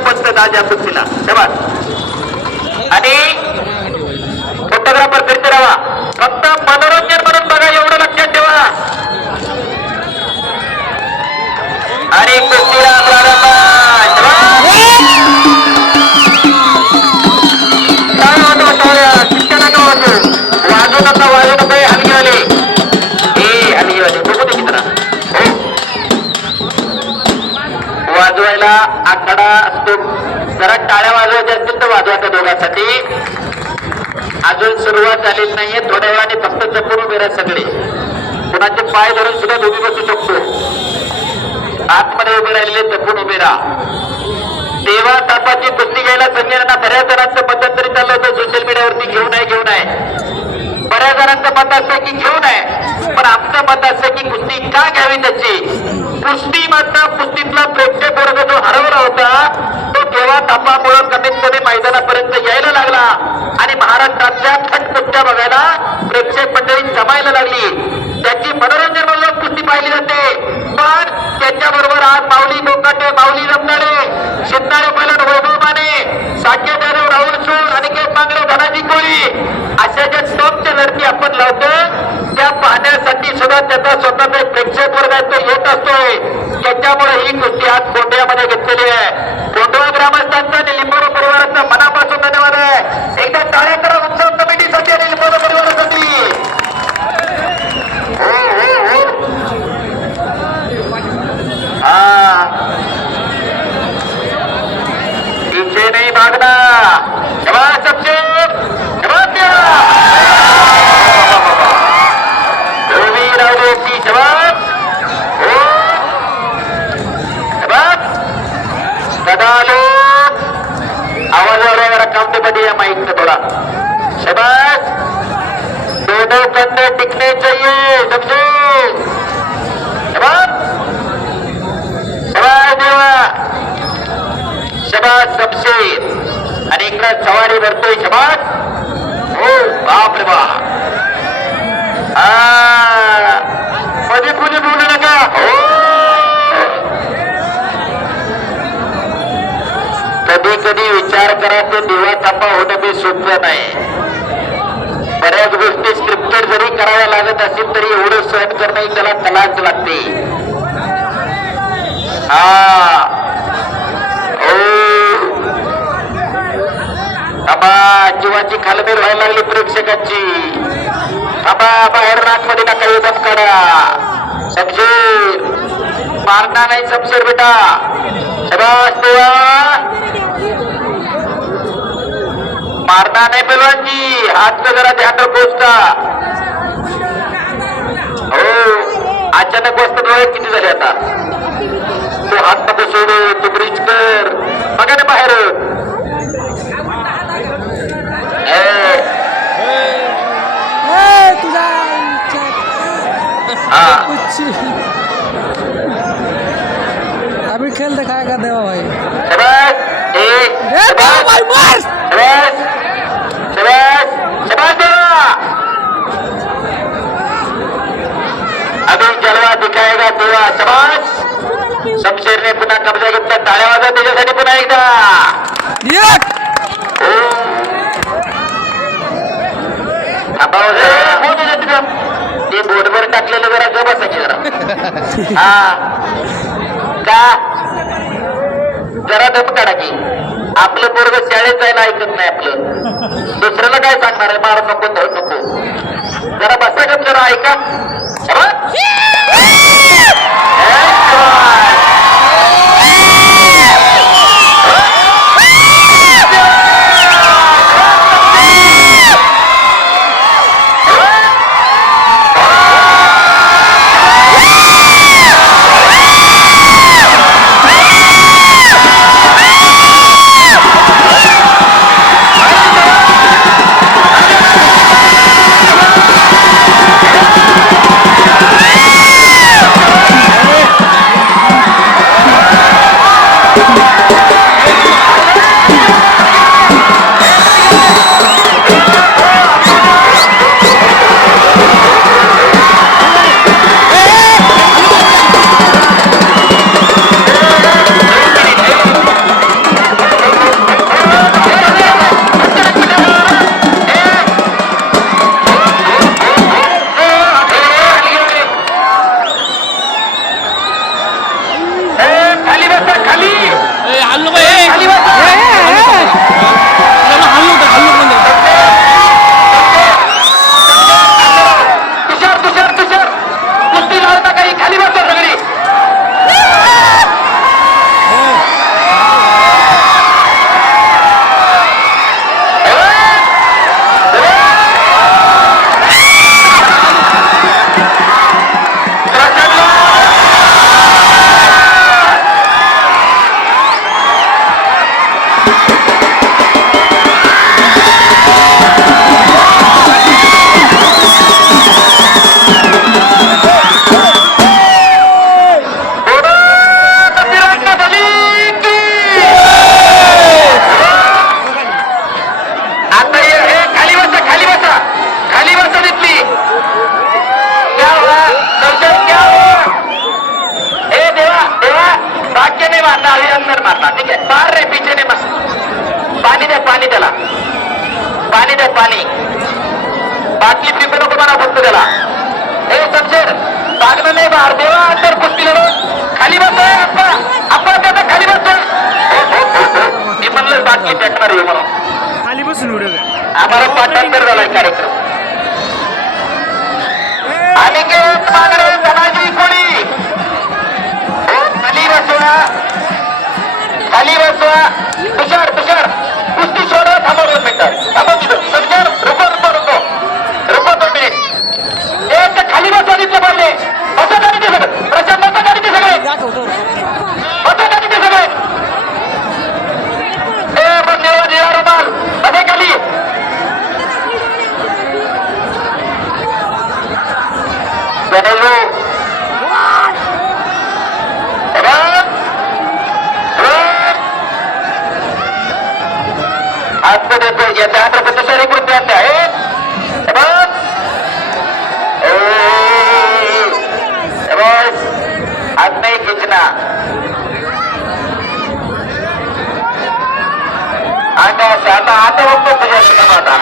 पंत ताज्या कुस्तीला तेव्हा आणि फोटोग्राफर फिरते राहा फक्त मनोरंजन म्हणून बघा एवढं लक्षात ठेवा आणि कुस्तीला प्रारंभ वाजू नका हलगी आले हे हलगी आले बघू दे मित्रा वाजवायला आखाडा असतो जरा टाळ्या वाजवायच्या असतील तर वाजवायच्या दोघांसाठी अजून सुरुवात झालेली नाहीये थोड्या वेळाने फक्त जपून उभे राहा सगळे कुणाचे पाय धरून सुद्धा दोघी बसू शकतो आतमध्ये उभे राहिलेले जपून उभे राहा देवा तापाची कुस्ती घ्यायला संघटना बऱ्याच जणांचं मध्यंतरी चाललं होतं सोशल मीडियावरती घेऊन आहे बऱ्याच जणांचं मत असतं की घेऊन आहे पण आमचं मत असतं की कुस्ती का घ्यावी त्याची कुस्ती मात्र कुस्तीतला प्रेक्षक वर्ग जो हरवला होता तो देवा तापामुळे कमीत कमी मैदानापर्यंत यायला लागला आणि महाराष्ट्रातल्या थट कुस्त्या बघायला प्रेक्षक मंडळी जमायला लागली त्याची मनोरंजन म्हणून कुस्ती पाहिली जाते पण त्याच्याबरोबर आज माऊली कोकाटे माऊली रमणारे शिंदाळे पैलवान वैभव माने साके जाधव राहुल सूळ अनिकेत मांगरे धनाजी कोळी अशा ज्या टॉपच्या लढती आपण लावतो त्या पाहण्यासाठी सुद्धा त्याचा स्वतःचा प्रेक्षक वर्ग आहे तो येत असतोय त्याच्यामुळे ही कुस्ती आज कोंढव्यामध्ये घेतलेली आहे कोंढवा ग्रामस्थांचा आणि लिंबोरा परिवाराचा मनापासून धन्यवाद आहे एकदा टाळ्या करा उत्सव कमिटीसाठी आणि लिंबोरा परिवारासाठी पीछे नहीं भागना जवाब सबसे जवाब दिया जवाब जवाब सदालो आवाज वाला काउंटेबल या माइक से थोड़ा शबाश दोनों कंधे टिकने चाहिए समझो जवाब शबाश शमशेर आणि इकडं सवारी भरतोय शबाश हो बाप रे बाप मध्ये कुणी बोलू नका हो कधी कधी विचार करा तो दिवा तापा होणं बी सोपं नाही बऱ्याच गोष्टी स्क्रिप्टेड जरी कराव्या लागत असेल तरी एवढं सहन करणं त्याला कलाच लागते जीवाची खालमेल व्हायला लागली प्रेक्षकांची थांबा बाहेर नाकमध्ये नका एकदम काढा शमशेर मारणार नाही शमशेर बेटा शबाश देवा मारणार नाही पेलवानजी हात जरा ध्यान रखोसता हो अचानक वस्त डोळे किती झाले आता तो हात नको सोडू तू ब्रिज कर बघा ना बाहेर अभी खेल दिखाएगा देवा भाई अभी जलवा दिखाएगा देवा समाज शमशेरने पुन्हा कब्जा घेतला टाळ्या वाजवा त्याच्यासाठी पुन्हा एकदा ते बोर्डवर टाकलेलं जरा ग बसायचे जरा हा का जरा दम काढा की आपलं पोरग शाळेत जायला ऐकत नाही आपलं दुसऱ्याला काय सांगणार आहे मार नको धड नको जरा बसा गप जरा ऐका आम्हाला पाठांतर झालाय कार्यक्रम. अनिकेत मांगडे, धनाजी कोळी. हो, खाली बसवा, खाली बसवा. तुषार तुषार कुस्ती सोडा. थांबा 2 मिनिटं. थांबा तिथं. समजा रुको 2 मिनिट. एक खाली बसवा. तिथले पडले बसा. गाडी ते सगळं प्रशांत बसा. गाडी ते सगळे बसा. गाडी ते सगळे निळा रुमाल मध्ये खाली. आज देतो याच्या छत्रपती शहरी कृती आहेत. आज नाही खिचना आता बघतो तुझ्या आता